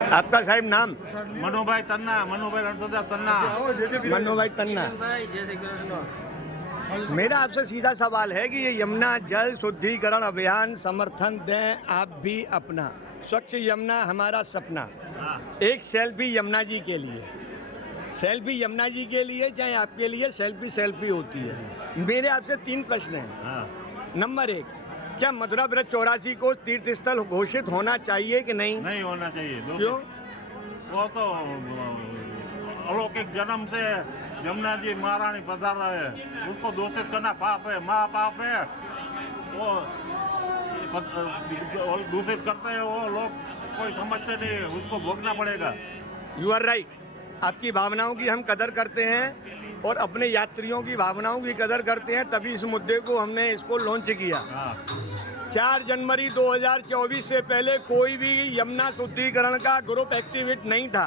आपका साहब नाम? मनुभाई तन्ना, मनुभाई रणसोदा तन्ना। मनुभाई तन्ना। जय श्री कृष्ण। मेरा आपसे सीधा सवाल है कि ये यमुना जल शुद्धिकरण अभियान समर्थन दें आप भी अपना। स्वच्छ यमुना हमारा सपना। एक सेल्फी यमुना जी के लिए, सेल्फी यमुना जी के लिए, चाहे आपके लिए सेल्फी होती है। मेरे आपसे 3 प्रश्न हैं। नंबर 1, क्या मथुरा ब्रज 84 को तीर्थ स्थल घोषित होना चाहिए कि नहीं? नहीं होना चाहिए। क्यों? वो तो अलौकिक जन्म से यमुना जी महारानी पधार रहे हैं, उसको दूषित करना पाप है, महापाप है। वो दूषित करते हैं वो लोग, कोई समझते नहीं, उसको भोगना पड़ेगा। You are right. आपकी भावनाओं की हम कदर करते हैं और अपने यात्रियों की भावनाओं की कदर करते हैं, तभी इस मुद्दे को हमने इसको लॉन्च किया। 4 जनवरी 2024 से पहले कोई भी यमुना शुद्धिकरण का ग्रुप एक्टिविट नहीं था।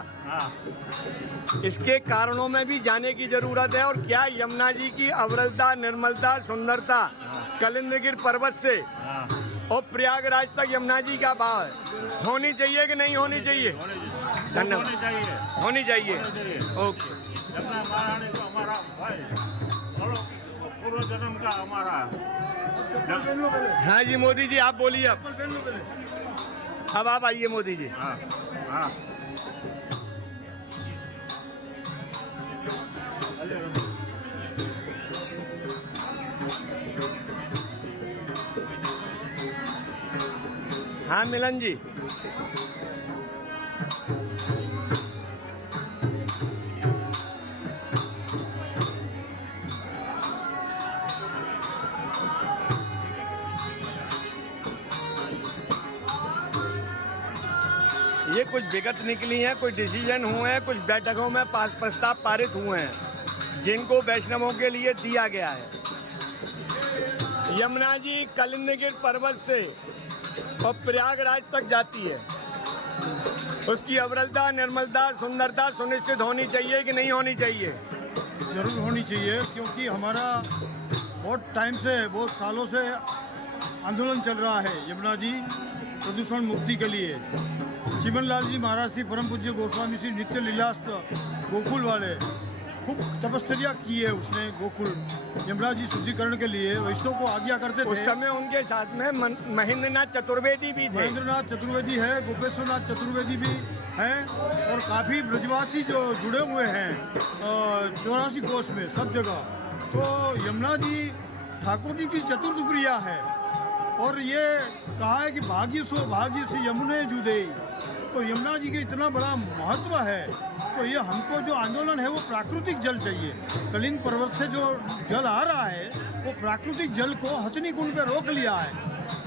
इसके कारणों में भी जाने की जरूरत है। और क्या यमुना जी की अविरलता, निर्मलता, सुंदरता कलिंदगिर पर्वत से और प्रयागराज तक यमुना जी का भाव है, होनी चाहिए कि नहीं होनी चाहिए? धन्यवाद। होनी चाहिए। ओके। यमुना महारानी को हमारा भाई, पूर्व जन्म का हमारा। हाँ जी मोदी जी, आप बोलिए। अब आप आइए मोदी जी। हाँ। हाँ मिलन जी। ये कुछ विगत निकली हैं, कुछ डिसीजन हुए हैं, कुछ बैठकों में प्रस्ताव पारित हुए हैं जिनको वैष्णवों के लिए दिया गया है। यमुना जी कलिंदगिर पर्वत से और प्रयागराज तक जाती है, उसकी अविरलता, निर्मलता, सुंदरता सुनिश्चित होनी चाहिए कि नहीं होनी चाहिए? जरूर होनी चाहिए, क्योंकि हमारा बहुत टाइम से, बहुत सालों से आंदोलन चल रहा है यमुना जी प्रदूषण मुक्ति के लिए। चिमन लाल जी महाराज श्री परम पूज्य गोस्वामी श्री नित्य लीलास्त गोकुल वाले खूब तपस्या की है उसने गोकुल यमुना जी शुद्धिकरण के लिए। वैष्णव को आज्ञा करते थे। उस समय उनके साथ में महेंद्रनाथ चतुर्वेदी भी थे। महेंद्रनाथ चतुर्वेदी है, गोपेश्वरनाथ चतुर्वेदी भी हैं, और काफ़ी ब्रजवासी जो जुड़े हुए हैं 84 कोष में सब जगह। तो यमुना जी ठाकुर जी की चतुर्थ प्रिया है, और ये कहा है कि भाग्य सो भाग्य से यमुने जुदे। तो यमुना जी के इतना बड़ा महत्व है, तो ये हमको जो आंदोलन है वो प्राकृतिक जल चाहिए। कलिंग पर्वत से जो जल आ रहा है वो प्राकृतिक जल को हथनी कुंड पे रोक लिया है,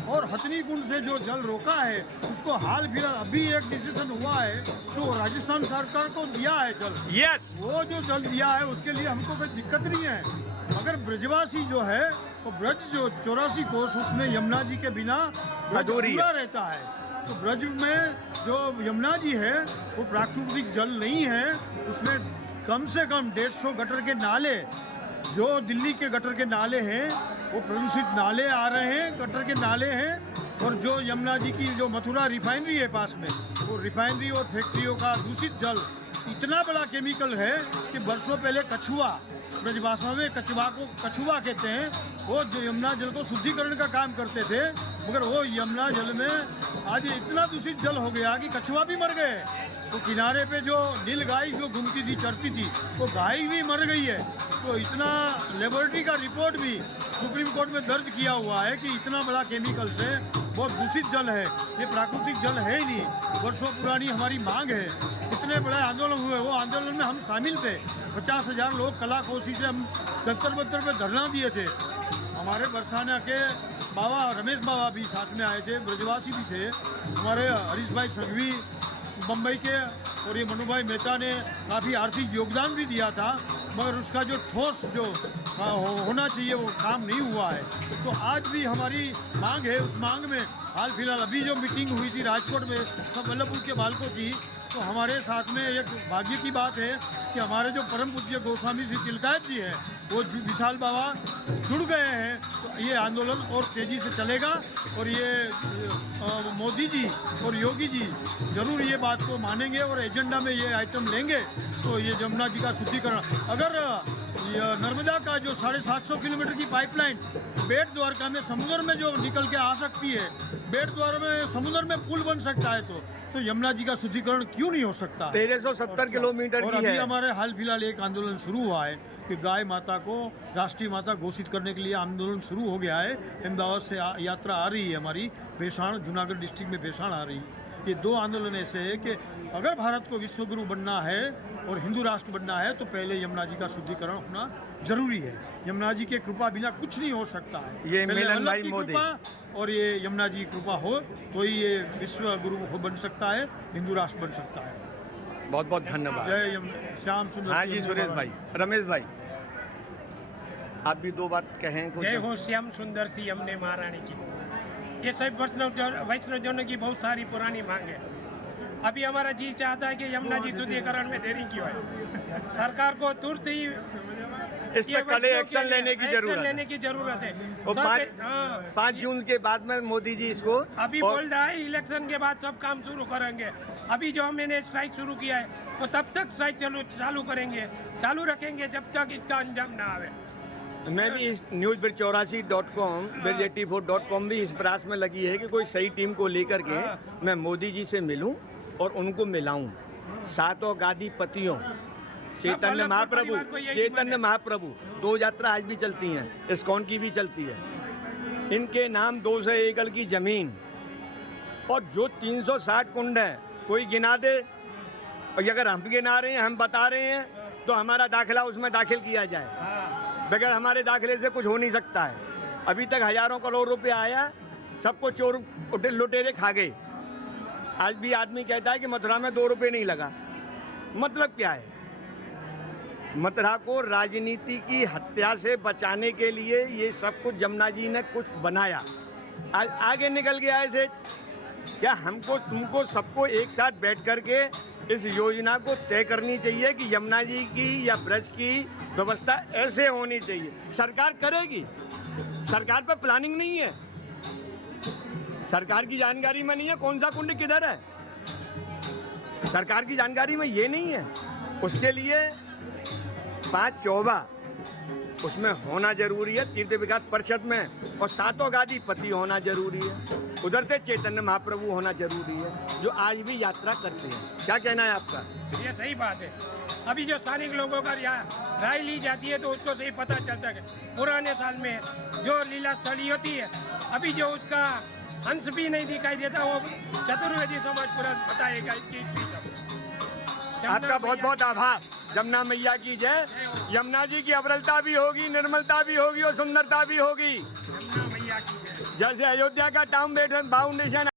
और हथनी कुंड से जो जल रोका है उसको हाल फिलहाल अभी एक डिसीजन हुआ है तो राजस्थान सरकार को दिया है जल। यस। वो जो जल दिया है उसके लिए हमको कोई दिक्कत नहीं है, मगर ब्रजवासी जो है वो ब्रज जो 84 कोष उसमें यमुना जी के बिना अधूरा रहता है। तो ब्रज में जो यमुना जी है वो प्राकृतिक जल नहीं है, उसमें कम से कम 150 गटर के नाले, जो दिल्ली के गटर के नाले हैं वो प्रदूषित नाले आ रहे हैं, गटर के नाले हैं। और जो यमुना जी की जो मथुरा रिफाइनरी है पास में, वो रिफाइनरी और फैक्ट्रियों का दूषित जल इतना बड़ा केमिकल है कि बरसों पहले कछुआ, ब्रजभाषा में कछुआ को कछुआ कहते हैं, वो जो यमुना जल को शुद्धिकरण का काम करते थे, मगर वो यमुना जल में आज इतना दूषित जल हो गया कि कछुआ भी मर गए। तो किनारे पे जो नील गाय जो घूमती थी, चरती थी, वो गाय भी मर गई है। तो इतना लेबोरेटरी का रिपोर्ट भी सुप्रीम कोर्ट में दर्ज किया हुआ है कि इतना बड़ा केमिकल से बहुत दूषित जल है, ये प्राकृतिक जल है ही नहीं। वर्षों पुरानी हमारी मांग है, इतने बड़े आंदोलन हुए, वो आंदोलन में हम शामिल थे। 50,000 लोग कला कोशी से हम दफ्तर पे धरना दिए थे। हमारे बरसाना के बाबा रमेश बाबा भी साथ में आए थे, ब्रजवासी भी थे, हमारे हरीश भाई संघवी बम्बई के, और ये मनुभाई मेहता ने काफ़ी आर्थिक योगदान भी दिया था, मगर उसका जो ठोस जो होना चाहिए वो काम नहीं हुआ है। तो आज भी हमारी मांग है, उस मांग में हाल फिलहाल अभी जो मीटिंग हुई थी राजकोट में सब वल्लभपुर के बालकों की, तो हमारे साथ में एक भाग्य की बात है कि हमारे जो परम पूज्य गोस्वामी श्री तिलकायत जी हैं वो विशाल बाबा जुड़ गए हैं। तो ये आंदोलन और तेजी से चलेगा और ये मोदी जी और योगी जी जरूर ये बात को मानेंगे और एजेंडा में ये आइटम लेंगे। तो ये यमुना जी का शुद्धिकरण, अगर ये नर्मदा का जो 750 किलोमीटर की पाइपलाइन बेट द्वारका में समुद्र में जो निकल के आ सकती है, बेट द्वारा में समुद्र में पुल बन सकता है, तो यमुना जी का शुद्धिकरण क्यों नहीं हो सकता? 1370 किलोमीटर और की अभी है। हमारे हाल फिलहाल एक आंदोलन शुरू हुआ है कि गाय माता को राष्ट्रीय माता घोषित करने के लिए आंदोलन शुरू हो गया है। अहमदाबाद से यात्रा आ रही है हमारी, भैसाण जूनागढ़ डिस्ट्रिक्ट में भैसाण आ रही है। ये दो आंदोलन ऐसे है कि अगर भारत को विश्व गुरु बनना है और हिंदू राष्ट्र बनना है तो पहले यमुना जी का शुद्धिकरण होना जरूरी है। यमुना जी के कृपा बिना कुछ नहीं हो सकता है। ये पहले मिलन अल्लाह भाई की मोदी कृपा और ये यमुना जी की कृपा हो तो ही ये विश्व गुरु बन सकता है, हिंदू राष्ट्र बन सकता है। बहुत बहुत धन्यवाद। जय श्याम सुंदर। हाँ जी सुरेश भाई। रमेश भाई, आप भी दो बात कहें कुछ? जय हो श्याम सुंदर सी यमुने महारानी की। ये सब वैष्णवजनों की बहुत सारी पुरानी मांग है। अभी हमारा जी चाहता है कि यमुना जी शुद्धिकरण में देरी क्यों है। सरकार को तुरंत ही इस पर कड़े एक्शन लेने की जरूरत है। और 5 जून के बाद में मोदी जी इसको अभी बोल रहा है इलेक्शन के बाद सब काम शुरू करेंगे। अभी जो हमने स्ट्राइक शुरू किया है वो तब तक स्ट्राइक चालू करेंगे, चालू रखेंगे जब तक इसका अंजाम ना आवे। मैं भी इस news84.com birj84.com भी इस प्रयास में लगी है कि कोई सही टीम को लेकर के मैं मोदी जी से मिलूं और उनको मिलाऊं। सातों गादीपतियों, चैतन्य महाप्रभु 2 यात्रा आज भी चलती हैं, इस्कॉन की भी चलती है। इनके नाम 200 एकड़ की जमीन और जो 360 कुंड है कोई गिना दे, और अगर हम गिना रहे हैं, हम बता रहे हैं तो हमारा दाखिला उसमें दाखिल किया जाए। बगैर हमारे दाखिले से कुछ हो नहीं सकता है। अभी तक हजारों करोड़ रुपया आया, सबको चोर लुटेरे खा गए। आज भी आदमी कहता है कि मथुरा में 2 रुपये नहीं लगा। मतलब क्या है? मथुरा को राजनीति की हत्या से बचाने के लिए ये सब कुछ यमुना जी ने कुछ बनाया। आज आगे निकल गया ऐसे। क्या हमको तुमको सबको एक साथ बैठ करके इस योजना को तय करनी चाहिए कि यमुना जी की या ब्रज की व्यवस्था ऐसे होनी चाहिए। सरकार करेगी, सरकार पर प्लानिंग नहीं है, सरकार की जानकारी में नहीं है कौन सा कुंड किधर है, सरकार की जानकारी में ये नहीं है। उसके लिए 5-14 उसमें होना जरूरी है, तीर्थ विकास परिषद में, और सातों गादीपति होना जरूरी है। उधर से चैतन्य महाप्रभु होना जरूरी है जो आज भी यात्रा करते हैं। क्या कहना है आपका? ये सही बात है। अभी जो स्थानिक लोगों का राय ली जाती है तो उसको सही पता चलता है। पुराने साल में जो लीला स्थली होती है, अभी जो उसका अंश भी नहीं दिखाई देता, वो चतुर्वेदी समाज पूरा बताएगा इस चीज की। आपका बहुत बहुत आभार। यमुना मैया की जय। यमुना जी की अविरलता भी होगी, निर्मलता भी होगी और सुंदरता भी होगी। यमुना मैया की जय। जैसे अयोध्या का टाउन फाउंडेशन